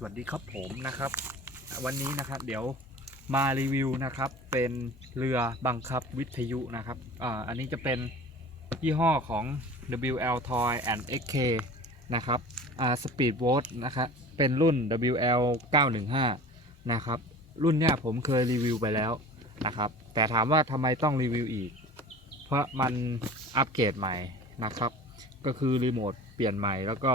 สวัสดีครับผมนะครับ วันนี้นะครับเดี๋ยวมารีวิวนะครับเป็นเรือบังคับวิทยุนะครับอ่าอันนี้จะเป็นยี่ห้อของ WL Toy and XK นะครับอ่า Speed Boat นะครับเป็นรุ่น WL 915นะครับรุ่นเนี้ยผมเคยรีวิวไปแล้วนะครับแต่ถามว่าทำไมต้องรีวิวอีก เพราะมันอัปเกรดใหม่นะครับ ก็คือรีโมทเปลี่ยนใหม่แล้วก็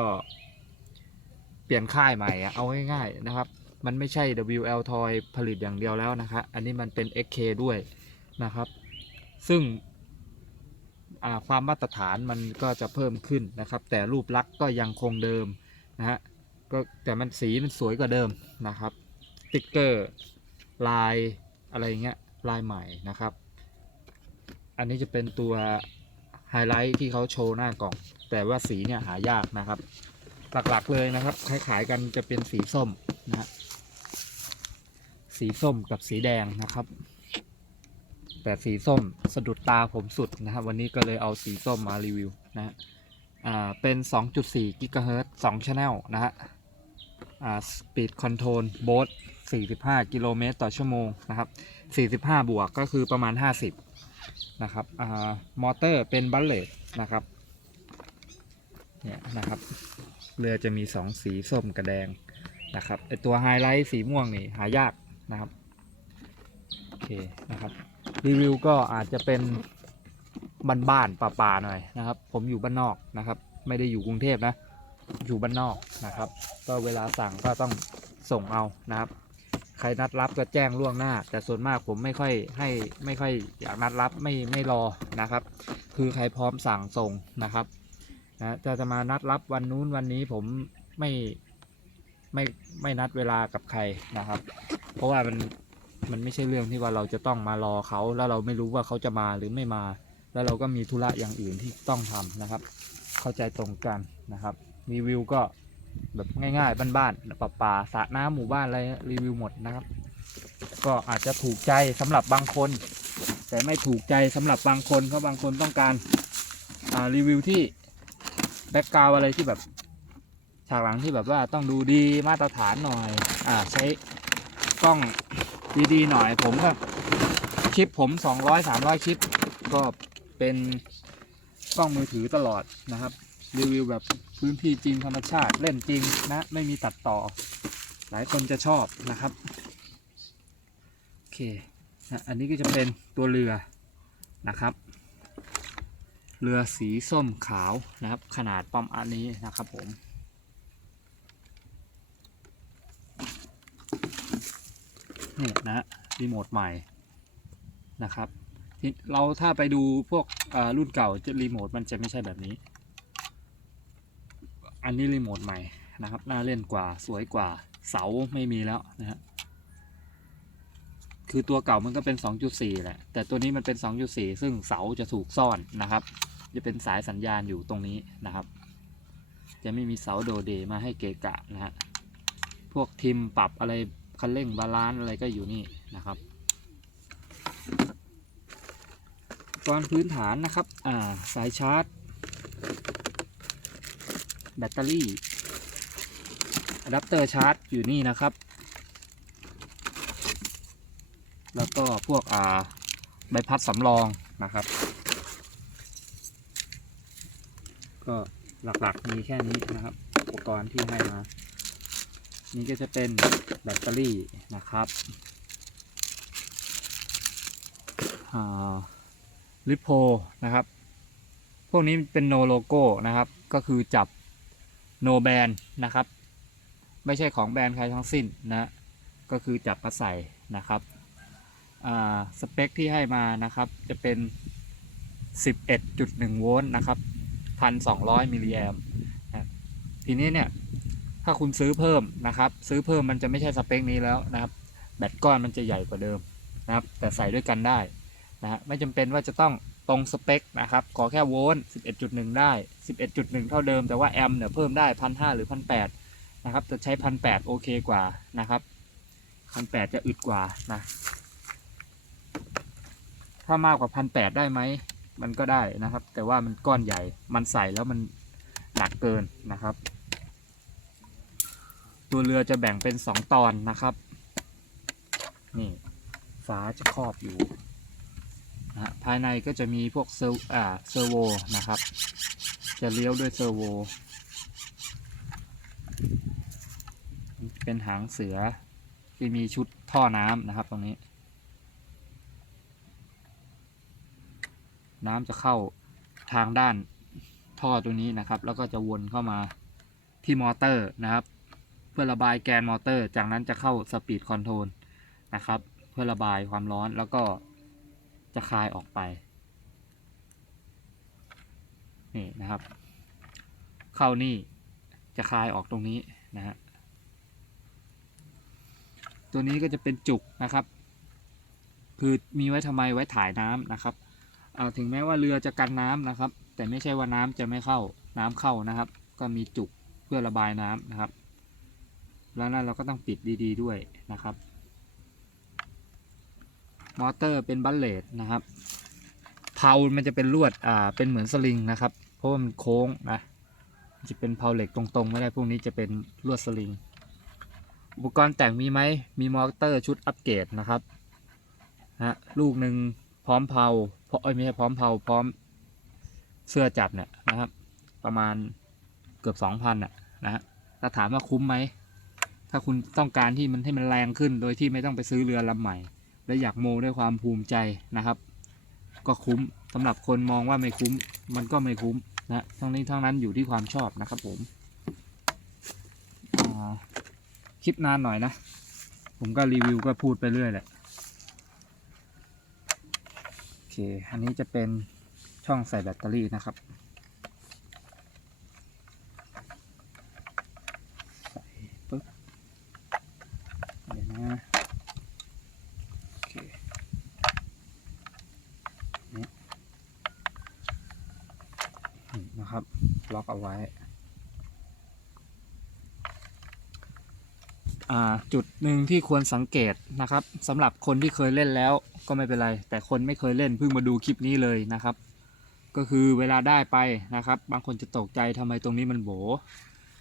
เปลี่ยนค่ายใหม่อะเอาง่ายๆนะครับ มันไม่ใช่ WL Toy ผลิตอย่างเดียวแล้วนะครับ อันนี้มันเป็น XK ด้วยนะครับ ซึ่งความมาตรฐานมันก็จะเพิ่มขึ้นนะครับ แต่รูปลักษณ์ก็ยังคงเดิมนะฮะก็แต่มันสีมันสวยกว่าเดิมนะครับติ๊กเกอร์ลายอะไรเงี้ยลายใหม่นะครับ อันนี้จะเป็นตัวไฮไลท์ที่เขาโชว์หน้ากล่อง แต่ว่าสีเนี่ยหายากนะครับ หลักๆเลยนะครับคล้ายๆกันจะเป็นสีส้มนะฮะสีส้มกับสีแดงนะครับ แต่สีส้มสะดุดตาผมสุดนะครับ วันนี้ก็เลยเอาสีส้มมารีวิวนะฮะอ่าเป็น 2.4กิกะเฮิรตซ์2 channel นะฮะอ่า speed control boat 45 กิโลเมตรต่อชั่วโมงนะครับ 45 บวกก็คือประมาณ 50 นะครับอ่ามอเตอร์เป็นบัลเลตนะครับเนี่ยนะครับ เรือจะมีสองสีส้มกับแดงนะครับไอตัวไฮไลท์สีม่วงนี่หายากนะครับโอเคนะครับรีวิวก็อาจจะเป็นบ้านๆป่าๆหน่อยนะครับ ผมอยู่บ้านนอกนะครับ ไม่ได้อยู่กรุงเทพนะ อยู่บ้านนอกนะครับ ก็เวลาสั่งก็ต้องส่งเอานะครับ ใครนัดรับก็แจ้งล่วงหน้า แต่ส่วนมากผมไม่ค่อยให้ไม่ค่อยอยากนัดรับไม่ไม่รอนะครับ คือใครพร้อมสั่งส่งนะครับ นะจะจะมานัดรับวันนู้นวันนี้ผมไม่ไม่ไม่นัดเวลากับใครนะครับ เพราะว่ามันมันไม่ใช่เรื่องที่ว่าเราจะต้องมารอเขาแล้วเราไม่รู้ว่าเขาจะมาหรือไม่มา แล้วเราก็มีธุระอย่างอื่นที่ต้องทำนะครับ เข้าใจตรงกันนะครับรีวิวก็แบบง่ายๆบ้านๆป่าป่าๆสระน้ำหมู่บ้านอะไรรีวิวหมดนะครับ ก็อาจจะถูกใจสำหรับบางคน แต่ไม่ถูกใจสำหรับบางคนเพราะบางคนต้องการรีวิวที่ แบ็กกราวอะไรที่แบบ ฉากหลังที่แบบว่าต้องดูดีมาตรฐานหน่อย อ่าใช้กล้องดีๆหน่อยผมก็คลิปผม200 300 คลิป ก็เป็นกล้องมือถือตลอดนะครับ รีวิวแบบพื้นที่จริงธรรมชาติเล่นจริงนะ ไม่มีตัดต่อ หลายคนจะชอบนะครับ โอเคนะอันนี้ก็จะเป็นตัวเรือนะครับ เรือสีส้มขาวนะครับ ขนาดประมาณนี้นะครับผม นี่นะรีโมทใหม่นะครับเราถ้าไปดูพวกรุ่นเก่าจะรีโมทมันจะไม่ใช่แบบนี้ อันนี้รีโมทใหม่นะครับ น่าเล่นกว่าสวยกว่าเสาไม่มีแล้วนะฮะคือตัวเก่ามันก็เป็น 2.4 แหละ แต่ตัวนี้มันเป็น 2.4 ซึ่งเสาจะถูกซ่อนนะครับ จะเป็นสายสัญญาณอยู่ตรงนี้นะครับ จะไม่มีเสาโดเดมาให้เกะกะนะฮะพวกทิมปรับอะไรคันเร่งบาลานซ์อะไรก็อยู่นี่นะครับตอนพื้นฐานนะครับอ่าสายชาร์จ แบตเตอรี่อะแดปเตอร์ชาร์จอยู่นี่นะครับ แล้วก็พวกอ่าใบพัดสำรองนะครับ ก็หลักๆมีแค่นี้นะครับ อุปกรณ์ที่ให้มา นี่ก็จะเป็นแบตเตอรี่นะครับลิโพนะครับ พวกนี้เป็นโนโลโก้นะครับ ก็คือจับโนแบนนะครับ ไม่ใช่ของแบรนด์ใครทั้งสิ้นนะ ก็คือจับมาใส่นะครับสเปคที่ให้มานะครับจะเป็น 11.1 โวลต์นะครับ 1,200 มิลลิแอมทีนี้เนี่ยถ้าคุณซื้อเพิ่มนะครับ ซื้อเพิ่มมันจะไม่ใช่สเปคนี้แล้วนะครับ แบตก้อนมันจะใหญ่กว่าเดิมนะครับ แต่ใส่ด้วยกันได้นะฮะไม่จำเป็นว่าจะต้องตรงสเปคนะครับ ขอแค่โวลต์ 11.1 ได้ 11.1 เท่าเดิม แต่ว่าแอมเนี่ยเพิ่มได้1,500หรือ1,800นะครับจะใช้1,800โอเคกว่านะครับ1,800จะอึดกว่านะ ถ้ามากกว่า1,800ได้ไหม มันก็ได้นะครับ แต่ว่ามันก้อนใหญ่มันใส่แล้วมันหนักเกินนะครับ ตัวเรือจะแบ่งเป็นสองตอนนะครับนี่ฝาจะครอบอยู่นะฮะภายในก็จะมีพวกเซอร์อ่าเซอร์โวนะครับ จะเลี้ยวด้วยเซอร์โวเป็นหางเสือที่มีชุดท่อน้ำนะครับตรงนี้ น้ำจะเข้าทางด้านท่อตัวนี้นะครับ แล้วก็จะวนเข้ามาที่มอเตอร์นะครับ เพื่อระบายแกนมอเตอร์ จากนั้นจะเข้าสปีดคอนโทรลนะครับ เพื่อระบายความร้อนแล้วก็จะคายออกไปนี่นะครับ เข้านี่จะคายออกตรงนี้นะฮะตัวนี้ก็จะเป็นจุกนะครับ คือมีไว้ทำไมไว้ถ่ายน้ำนะครับ ถึงแม้ว่าเรือจะกันน้ำนะครับ แต่ไม่ใช่ว่าน้ำจะไม่เข้าน้ำเข้านะครับ ก็มีจุกเพื่อระบายน้ำนะครับ แล้วนั่นเราก็ต้องปิดดี ๆ ด้วยนะครับ มอเตอร์เป็นบัลเลตนะครับเพามันจะเป็นลวดอ่าเป็นเหมือนสลิงนะครับ เพราะว่ามันโค้งนะจะเป็นเพาเหล็กตรงๆไม่ได้พวกนี้จะเป็นลวดสลิงอุปกรณ์แต่งมีไหมมีมอเตอร์ชุดอัปเกรดนะครับฮะลูกหนึ่ง พร้อมเผาเพราะไม่ใช่พร้อมเผาพร้อมเสื้อจับเนี่ยนะครับ ประมาณเกือบสองพันอะนะฮะถ้าถามว่าคุ้มไหมถ้าคุณต้องการที่มันให้มันแรงขึ้น โดยที่ไม่ต้องไปซื้อเรือลำใหม่ และอยากโมด้วยความภูมิใจนะครับ ก็คุ้มสำหรับคนมองว่าไม่คุ้ม มันก็ไม่คุ้มนะทั้งนี้ทั้งนั้นอยู่ที่ความชอบนะครับผมคลิปนานหน่อยนะ ผมก็รีวิวก็พูดไปเรื่อยแหละ โอ เค อันนี้จะเป็นช่องใส่แบตเตอรี่นะครับ ใส่ปึ๊บ เดี๋ยวนะโอเคนี่นี่นะครับ ล็อกเอาไว้ อ่า จุดหนึ่งที่ควรสังเกตนะครับสำหรับคนที่เคยเล่นแล้วก็ไม่เป็นไร แต่คนไม่เคยเล่นเพิ่งมาดูคลิปนี้เลยนะครับ ก็คือเวลาได้ไปนะครับ บางคนจะตกใจทำไมตรงนี้มันโบ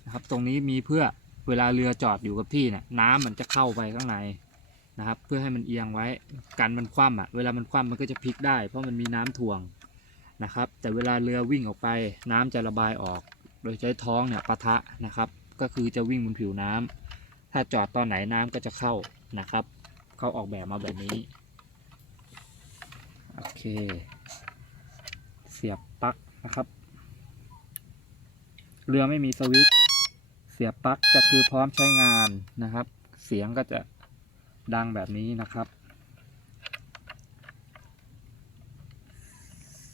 นะครับตรงนี้มีเพื่อเวลาเรือจอดอยู่กับที่เนี่ยน้ำมันจะเข้าไปข้างในนะครับ เพื่อให้มันเอียงไว้กันมันคว่ำอะเวลามันคว่ำมันก็จะพลิกได้ เพราะมันมีน้ำถ่วงนะครับ แต่เวลาเรือวิ่งออกไป น้ำจะระบายออก โดยใช้ท้องเนี่ยปะทะนะครับ ก็คือจะวิ่งบนผิวน้ำ ถ้าจอดตอนไหนน้ำก็จะเข้านะครับ เขาออกแบบมาแบบนี้ โอเค เสียบปลั๊กนะครับ เรือไม่มีสวิตช์เสียบปลั๊กจะคือพร้อมใช้งานนะครับ เสียงก็จะดังแบบนี้นะครับ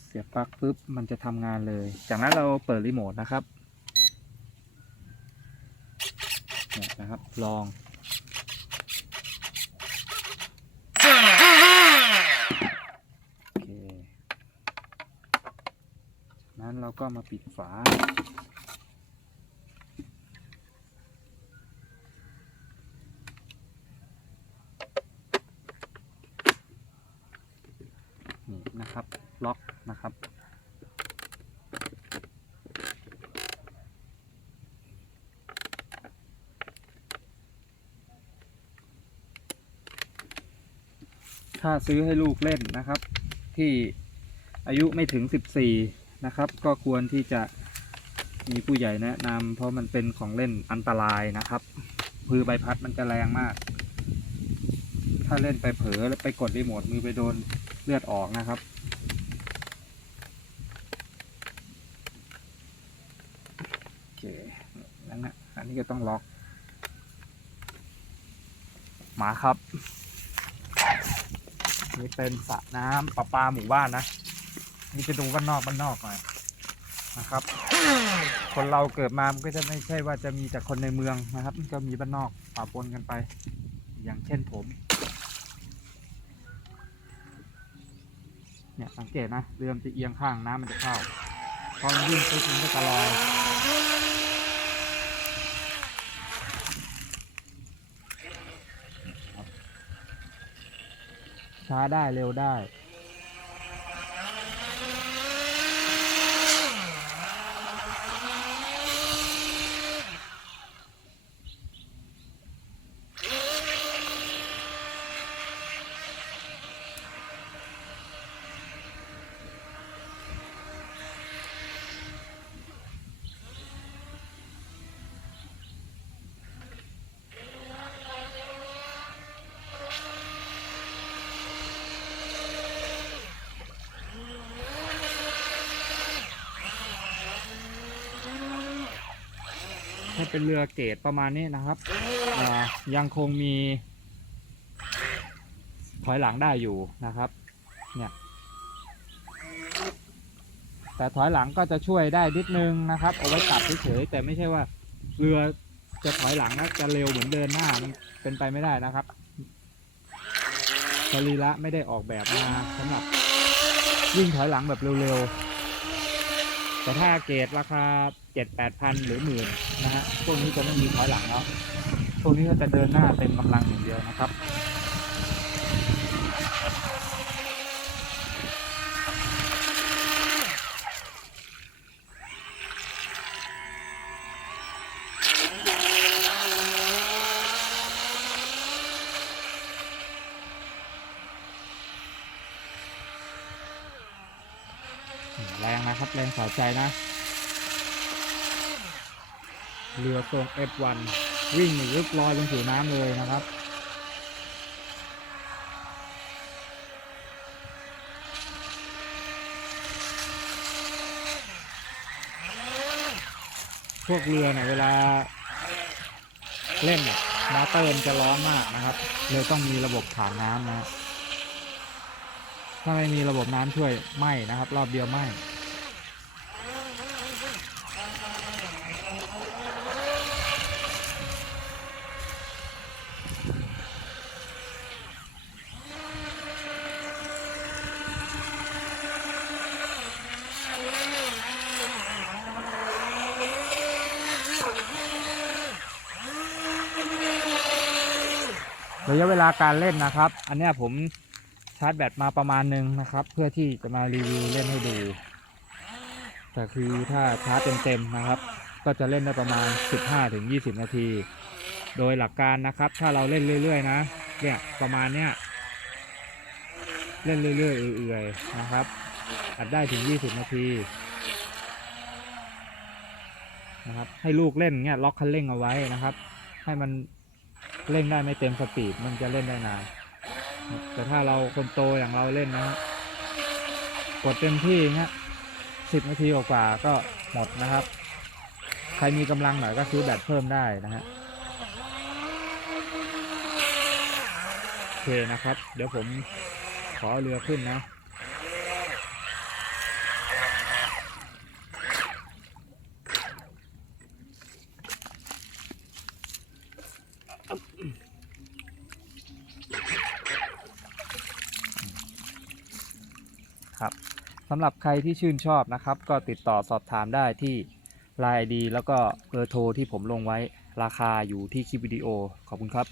เสียบปลั๊กปุ๊บมันจะทำงานเลย จากนั้นเราเปิดรีโมทนะครับ เนะครับ ลอง โอเคจากนั้นเราก็มาปิดฝา นี่นะครับ ล็อกนะครับ ถ้าซื้อให้ลูกเล่นนะครับ ที่อายุไม่ถึง 14 นะครับ ก็ควรที่จะมีผู้ใหญ่แนะนำเพราะมันเป็นของเล่นอันตรายนะครับมือใบพัดมันจะแรงมาก ถ้าเล่นไปเผลอแล้วไปกดรีโมทมือไปโดนเลือดออกนะครับโอเคนั่นนะอันนี้ก็ต้องล็อก มาครับ นี่เป็นสระน้ำประปาหมู่บ้านนะ นี่จะดูบ้านนอกบ้านนอกหน่อยนะครับ คนเราเกิดมามันก็จะไม่ใช่ว่าจะมีแต่คนในเมืองนะครับ ก็มีบ้านนอกปะปนกันไป อย่างเช่นผม เนี่ยสังเกตนะเรือมันจะเอียงข้างน้ำมันจะเข้า พอมันวิ่งปุ๊บมันก็จะลอย ช้าได้เร็วได้ เป็นเรือเกตประมาณนี้นะครับอ่ายังคงมีถอยหลังได้อยู่นะครับเนี่ยแต่ถอยหลังก็จะช่วยได้นิดนึงนะครับ เอาไว้กลับเฉยๆแต่ไม่ใช่ว่าเรือจะถอยหลังแล้วจะเร็วเหมือนเดินหน้ามันเป็นไปไม่ได้นะครับสรีระไม่ได้ออกแบบมาสำหรับวิ่งถอยหลังแบบเร็วๆแต่ถ้าเกรดราคาเจ็ดแปดพันหรือหมื่นนะฮะพวกนี้จะไม่มีถอยหลังแล้วพวกนี้ก็จะเดินหน้าเต็มกำลังอย่างเดียวนะครับแรงนะครับ แรงสาใจนะ เรือทรง F1 วิ่งลึกลอยลงผิวน้ำเลยนะครับ พวกเรือเนี่ยเวลาเล่นมอเตอร์มันจะร้อนมากนะครับ เลยต้องมีระบบผ่านน้ำนะถ้าไม่มีระบบน้ำช่วยไหม้นะครับ รอบเดียวไหม้ ระยะเวลาการเล่นนะครับ อันนี้ผมชาร์จแบตมาประมาณหนึ่งนะครับ เพื่อที่จะมารีวิวเล่นให้ดู แต่คือถ้าชาร์จเต็มๆนะครับ ก็จะเล่นได้ประมาณ 15-20 นาที โดยหลักการนะครับ ถ้าเราเล่นเรื่อย ๆ นะ เนี่ยประมาณเนี้ยเล่นเรื่อยๆเอื่อยๆนะครับ อัดได้ถึง 20 นาทีนะครับ ให้ลูกเล่นเงี้ยล็อกคันเร่งเอาไว้นะครับ ให้มัน เร่งได้ไม่เต็มสปีดมันจะเล่นได้นานแต่ถ้าเราคนโตอย่างเราเล่นนะกดเต็มที่เงี้ยสิบนาทีกว่าก็หมดนะครับ ใครมีกำลังหน่อยก็ซื้อแบตเพิ่มได้นะฮะโอเคนะครับ เดี๋ยวผมขอเรือขึ้นนะ สำหรับใครที่ชื่นชอบนะครับ ก็ติดต่อสอบถามได้ที่ Line ID แล้วก็เบอร์โทรที่ผมลงไว้ราคาอยู่ที่คลิปวิดีโอขอบคุณครับ